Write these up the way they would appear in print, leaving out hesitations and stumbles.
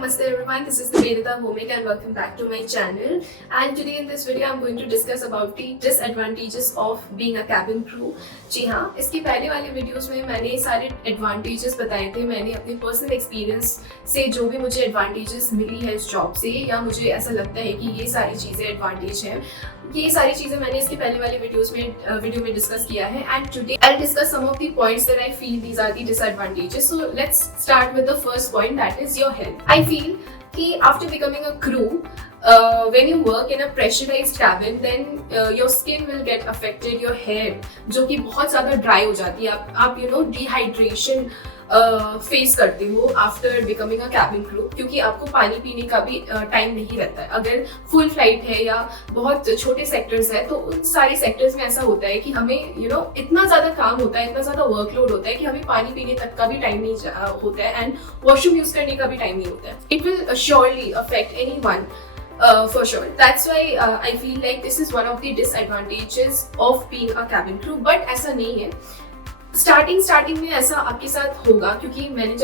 Namaste everyone, this is Nivedita Bhomik and welcome back to my channel. And today in this video I'm going to discuss about the disadvantages of being a cabin crew. जी हाँ, इसके पहले वाले videos में मैंने सारे advantages बताए थे। मैंने अपने पर्सनल एक्सपीरियंस से जो भी मुझे एडवांटेजेस मिली है इस जॉब से, या मुझे ऐसा लगता है कि ये सारी चीज़ें एडवांटेज हैं, ये सारी चीज़ें मैंने इसके पहले वाले वीडियो में डिस्कस किया है। And today I will discuss some of the points that I feel these are the disadvantages. So let's start with the first point, that is your health. I feel कि after becoming a crew, when you work in a pressurized cabin, then your skin will get affected, your hair जो कि बहुत ज़्यादा dry हो जाती है। आप dehydration face करते हो आफ्टर बिकमिंग अ कैबिन क्रू, क्योंकि आपको पानी पीने का भी टाइम नहीं रहता है। अगर फुल फ्लाइट है या बहुत छोटे सेक्टर्स है तो उन सारे सेक्टर्स में ऐसा होता है कि हमें इतना ज़्यादा काम होता है, इतना ज़्यादा वर्कलोड होता है कि हमें पानी पीने तक का भी टाइम नहीं होता है एंड वॉशरूम यूज करने का भी टाइम नहीं होता है। It will surely affect anyone for sure. That's why I feel like this is one of the disadvantages of being a cabin crew. But ऐसा नहीं है। स्टार्टिंग में ऐसा आपके साथ होगा, क्योंकि मैंने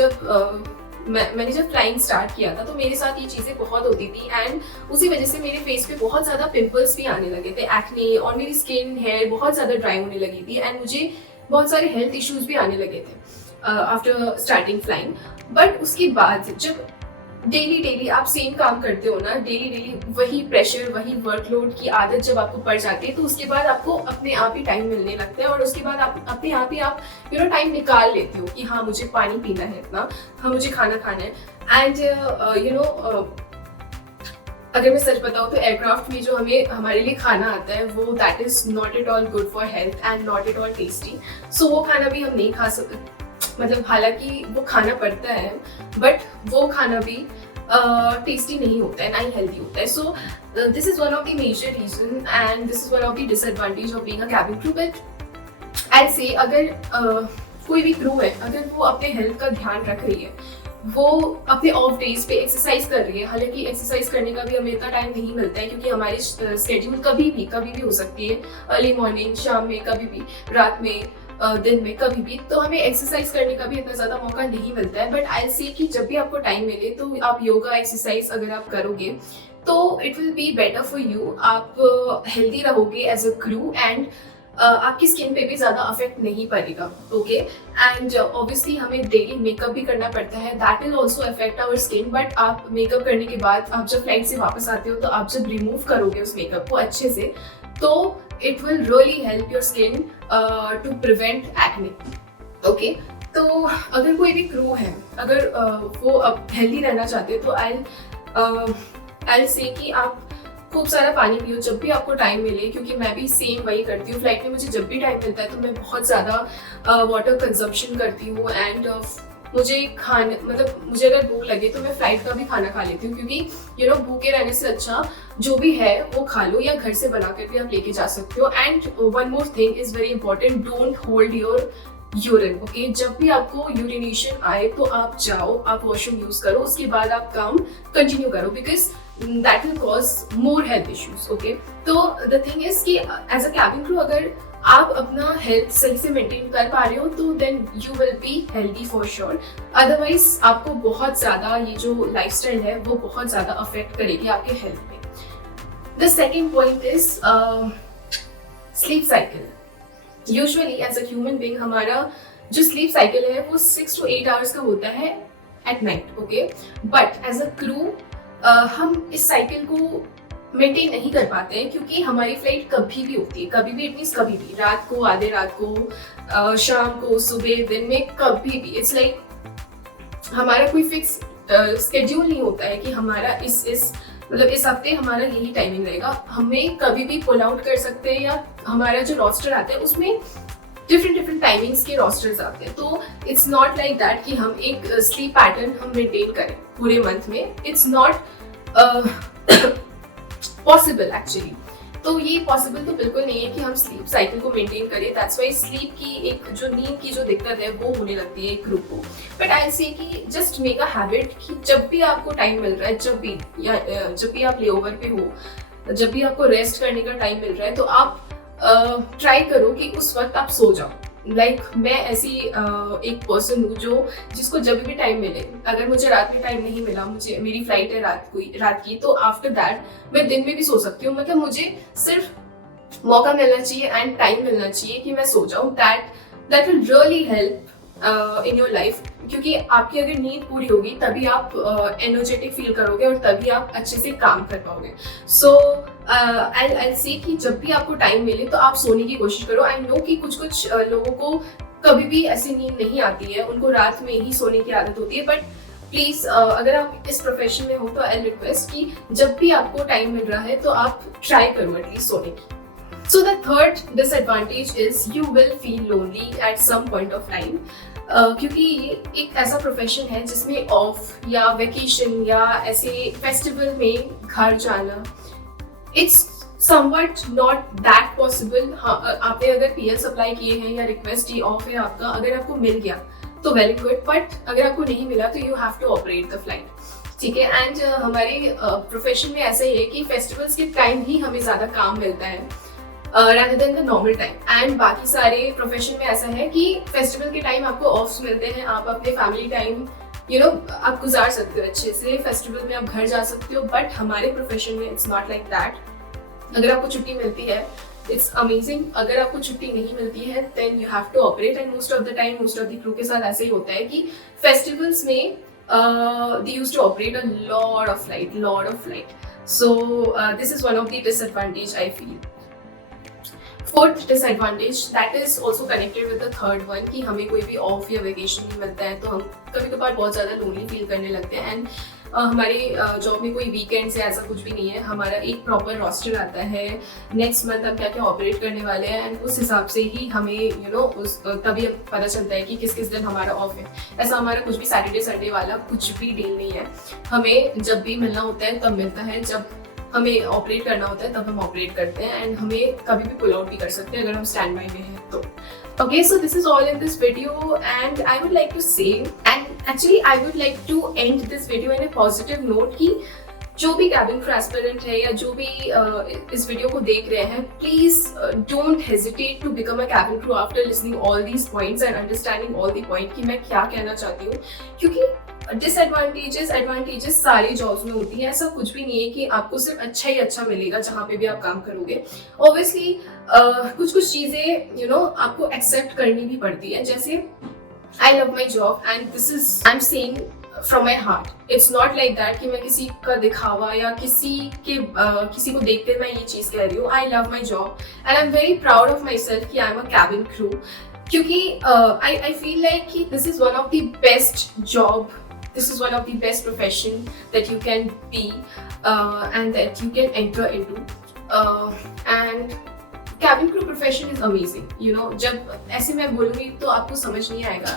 जब फ्लाइंग स्टार्ट किया था तो मेरे साथ ये चीज़ें बहुत होती थी एंड उसी वजह से मेरे फेस पे बहुत ज़्यादा पिंपल्स भी आने लगे थे, एक्ने, और मेरी स्किन हेयर बहुत ज़्यादा ड्राई होने लगी थी एंड मुझे बहुत सारे हेल्थ इश्यूज भी आने लगे थे आफ्टर स्टार्टिंग फ्लाइंग। बट उसके बाद जब डेली आप सेम काम करते हो ना, डेली वही प्रेशर, वही वर्कलोड की आदत जब आपको पड़ जाती है तो उसके बाद आपको अपने आप ही टाइम मिलने लगता है और उसके बाद आप अपने आप ही आप टाइम निकाल लेते हो कि हाँ मुझे पानी पीना है इतना, हाँ मुझे खाना खाना है। एंड अगर मैं सच बताऊँ तो एयरक्राफ्ट में जो हमारे लिए खाना आता है वो that is not at all good for health and not at all tasty. So वो खाना भी हम नहीं खा सकते, मतलब हालांकि वो खाना पड़ता है बट वो खाना भी टेस्टी नहीं होता है, ना ही हेल्दी होता है। So this is one of the major reason and this is one of the disadvantage of being a cabin crew. But I say अगर कोई भी क्रू है, अगर वो अपने हेल्थ का ध्यान रख रही है, वो अपने ऑफ डेज पे एक्सरसाइज कर रही है, हालांकि एक्सरसाइज करने का भी हमें इतना टाइम नहीं मिलता है क्योंकि हमारी स्केड्यूल कभी भी हो सकती है, अर्ली मॉर्निंग, शाम में, कभी भी, रात में, दिन में, कभी भी, तो हमें एक्सरसाइज करने का भी इतना ज़्यादा मौका नहीं मिलता है। बट आई से कि जब भी आपको टाइम मिले तो आप योगा, एक्सरसाइज अगर आप करोगे तो it will be better for you. आप हेल्दी रहोगे एज अ क्रू एंड आपकी स्किन पे भी ज़्यादा अफेक्ट नहीं पड़ेगा। ओके, एंड ऑब्वियसली हमें डेली मेकअप भी करना पड़ता है, that will also affect our skin. But आप मेकअप करने के बाद आप जब फ्लाइट से वापस आते हो तो आप जब रिमूव करोगे उस मेकअप को अच्छे से तो it will really help your skin to prevent acne. Okay, तो अगर कोई भी क्रू है, अगर वो अब हेल्दी रहना चाहते हैं तो I'll say कि आप खूब सारा पानी पियो जब भी आपको टाइम मिले, क्योंकि मैं भी सेम वही करती हूँ। फ्लाइट में मुझे जब भी टाइम मिलता है तो मैं बहुत ज़्यादा वाटर कंजम्पशन करती हूँ एंड मुझे अगर भूख लगे तो मैं फ्लाइट का भी खाना खा लेती हूँ, क्योंकि भूखे रहने से अच्छा जो भी है वो खा लो या घर से बना कर भी आप लेके जा सकते हो। And one more thing is very important, don't hold your urine. Okay, जब भी आपको यूरिनेशन आए तो आप जाओ, आप वॉशरूम यूज करो, उसके बाद आप काम कंटिन्यू करो, because that will cause more health issues. Okay, तो द थिंग इज कि एज अ कैबिन क्रू अगर आप अपना हेल्थ सही से मेंटेन कर पा रहे हो तो then you will be healthy for sure. Otherwise आपको बहुत ज़्यादा ये जो लाइफस्टाइल है वो बहुत ज़्यादा अफेक्ट करेगी आपके हेल्थ में। The second point is sleep cycle. Usually as a human being हमारा जो स्लीप साइकिल है वो 6 to 8 आवर्स का होता है at night. Okay, but as a crew हम इस साइकिल को मेंटेन नहीं कर पाते हैं, क्योंकि हमारी फ्लाइट कभी भी होती है, कभी भी, इट मीन्स कभी भी, रात को, आधे रात को, शाम को, सुबह, दिन में, कभी भी। इट्स लाइक हमारा कोई फिक्स स्केड्यूल नहीं होता है कि हमारा इस हफ्ते हमारा यही टाइमिंग रहेगा। हमें कभी भी पुल आउट कर सकते हैं, या हमारा जो रोस्टर आता है उसमें डिफरेंट टाइमिंग्स के रोस्टर्स आते हैं। तो इट्स नॉट लाइक दैट कि हम एक स्लीप पैटर्न हम मेंटेन करें पूरे मंथ में। It's not possible actually. तो ये पॉसिबल तो बिल्कुल नहीं है कि हम स्लीप साइकिल को मेंटेन करें। दैट्स वाई स्लीप की एक जो नींद की जो दिक्कत है वो होने लगती है एक ग्रुप को। बट आई से कि जस्ट मेक अ हैबिट कि जब भी आपको टाइम मिल रहा है, जब भी आप लेओवर पे हो, जब भी आपको रेस्ट करने का टाइम मिल रहा है तो आप ट्राई करो कि उस वक्त आप सो जाओ। लाइक मैं ऐसी एक पर्सन हूँ जिसको जब भी टाइम मिले, अगर मुझे रात में टाइम नहीं मिला, मुझे मेरी फ्लाइट है रात की, तो आफ्टर दैट मैं दिन में भी सो सकती हूँ। मतलब मुझे सिर्फ मौका मिलना चाहिए एंड टाइम मिलना चाहिए कि मैं सो जाऊँ। That will really help in your life, क्योंकि आपकी अगर नींद पूरी होगी तभी आप एनर्जेटिक फील करोगे और तभी आप अच्छे से काम कर पाओगे। सो आई से कि जब भी आपको टाइम मिले तो आप सोने की कोशिश करो। आई नो कि कुछ लोगों को कभी भी ऐसी नींद नहीं आती है, उनको रात में ही सोने की आदत होती है, बट प्लीज अगर आप इस प्रोफेशन में हो तो आई रिक्वेस्ट कि जब भी आपको टाइम मिल रहा है तो आप ट्राई करो एटलीस्ट सोने की। So the third disadvantage is you will feel lonely at some point of time. क्योंकि ये एक ऐसा प्रोफेशन है जिसमें ऑफ या वेकेशन या ऐसे फेस्टिवल में घर जाना, it's somewhat not that possible. हाँ, आपने अगर पीएल अप्लाई किए हैं या रिक्वेस्ट ये ऑफ है आपका, अगर आपको मिल गया तो वेरी गुड, बट अगर आपको नहीं मिला तो you have to operate the flight, ठीक है। एंड हमारे प्रोफेशन में ऐसा ही है कि फेस्टिवल्स के टाइम ही हमें ज़्यादा काम मिलता है rather than the normal time. And बाकी सारे प्रोफेशन में ऐसा है कि फेस्टिवल के टाइम आपको ऑफ्स मिलते हैं, आप अपने फैमिली टाइम आप गुजार सकते हो अच्छे से, फेस्टिवल में आप घर जा सकते हो, बट हमारे प्रोफेशन में इट्स नॉट लाइक दैट। अगर आपको छुट्टी मिलती है इट्स अमेजिंग, अगर आपको छुट्टी नहीं मिलती है then you have to operate. And most of the time most of the crew के साथ ऐसे ही होता है कि फेस्टिवल्स में they used to operate a lot of flight. So this is one of the disadvantage I feel. Fourth disadvantage that is also connected with the third one कि हमें कोई भी ऑफ या वेकेशन नहीं मिलता है तो हम कभी कभार बहुत ज़्यादा लोनली फील करने लगते हैं। एंड हमारे जॉब में कोई वीकेंड से ऐसा कुछ भी नहीं है, हमारा एक प्रॉपर रोस्टर आता है, नेक्स्ट मंथ हम क्या क्या ऑपरेट करने वाले हैं एंड उस हिसाब से ही हमें तभी पता चलता है कि किस किस दिन हमारा ऑफ है। ऐसा हमारा कुछ भी सैटरडे संडे वाला कुछ भी डील नहीं है, हमें जब भी मिलना होता है तब मिलता है, जब हमें ऑपरेट करना होता है तब हम ऑपरेट करते हैं एंड हमें कभी भी पुल आउट भी कर सकते हैं अगर हम स्टैंड बाय में हैं तो। Okay, so this is all in this video and I would like to say and actually I would like to end this video in a positive note कि जो भी कैबिन क्रू एस्पिरेंट है या जो भी इस वीडियो को देख रहे हैं, please don't hesitate to become a cabin crew after listening all these points and understanding all the point कि मैं क्या कहना चाहती हूँ, क्योंकि डिसएडवांटेजेस एडवांटेजेस सारी जॉब्स में होती है। ऐसा कुछ भी नहीं है कि आपको सिर्फ अच्छा ही अच्छा मिलेगा जहाँ पे भी आप काम करोगे। ऑब्वियसली कुछ चीजें आपको एक्सेप्ट करनी भी पड़ती है, जैसे आई love my job and this is I am saying from my heart. It's not like that कि मैं किसी का दिखावा या किसी को देखते मैं ये चीज कह रही हूँ। I love my job and I am very proud of myself कि I am a cabin crew, क्योंकि आई फील लाइक कि this is one of the best job, this is one of the best profession that you can be and that you can enter into and cabin crew profession is amazing, जब ऐसे मैं बोलूँगी तो आपको समझ नहीं आएगा,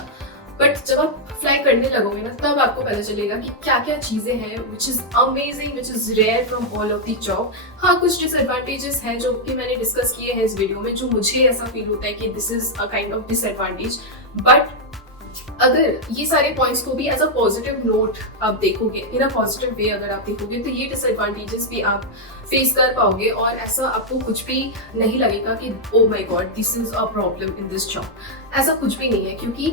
बट जब आप फ्लाई करने लगोगे ना तब आपको पता चलेगा कि क्या क्या चीज़ें हैं which is amazing, which is rare from all of the job। हाँ, कुछ डिसएडवांटेजेस हैं जो कि मैंने डिस्कस किए हैं इस वीडियो में, जो मुझे ऐसा फील होता है कि this is a kind of disadvantage, but अगर ये सारे पॉइंट्स को भी एज अ पॉजिटिव नोट आप देखोगे, इन अ पॉजिटिव वे अगर आप देखोगे तो ये डिसएडवांटेजेस भी आप फेस कर पाओगे और ऐसा आपको कुछ भी नहीं लगेगा कि oh my God this is a problem in this job. ऐसा कुछ भी नहीं है, क्योंकि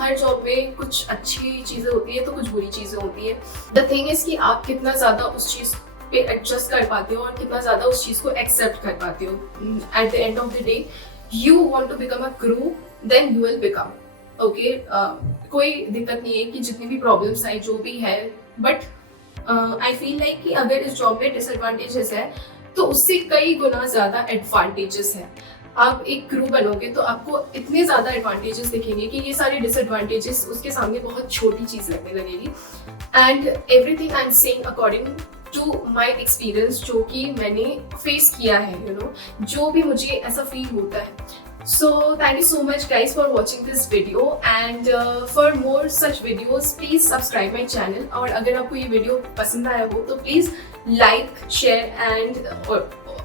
हर जॉब में कुछ अच्छी चीज़ें होती है तो कुछ बुरी चीज़ें होती है। द थिंग इज कि आप कितना ज़्यादा उस चीज़ पे एडजस्ट कर पाते हो और कितना ज़्यादा उस चीज़ को एक्सेप्ट कर पाते हो। At the end of the day you want to become a crew then you will become okay. कोई दिक्कत नहीं है कि जितनी भी प्रॉब्लम्स आए जो भी है, बट आई फील लाइक कि अगर इस जॉब में डिसएडवांटेजेस है तो उससे कई गुना ज़्यादा एडवांटेजेस है। आप एक क्रू बनोगे तो आपको इतने ज़्यादा एडवांटेजेस दिखेंगे कि ये सारे डिसएडवांटेजेस उसके सामने बहुत छोटी चीज़ लगने लगेगी। And everything I am saying according to my experience, जो कि मैंने फेस किया है, जो भी मुझे ऐसा फील होता है। So thank you so much guys for watching this video and for more such videos please subscribe my channel। और अगर आपको ये वीडियो पसंद आया हो तो please like, share and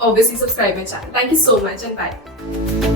obviously subscribe my channel। Thank you so much and bye।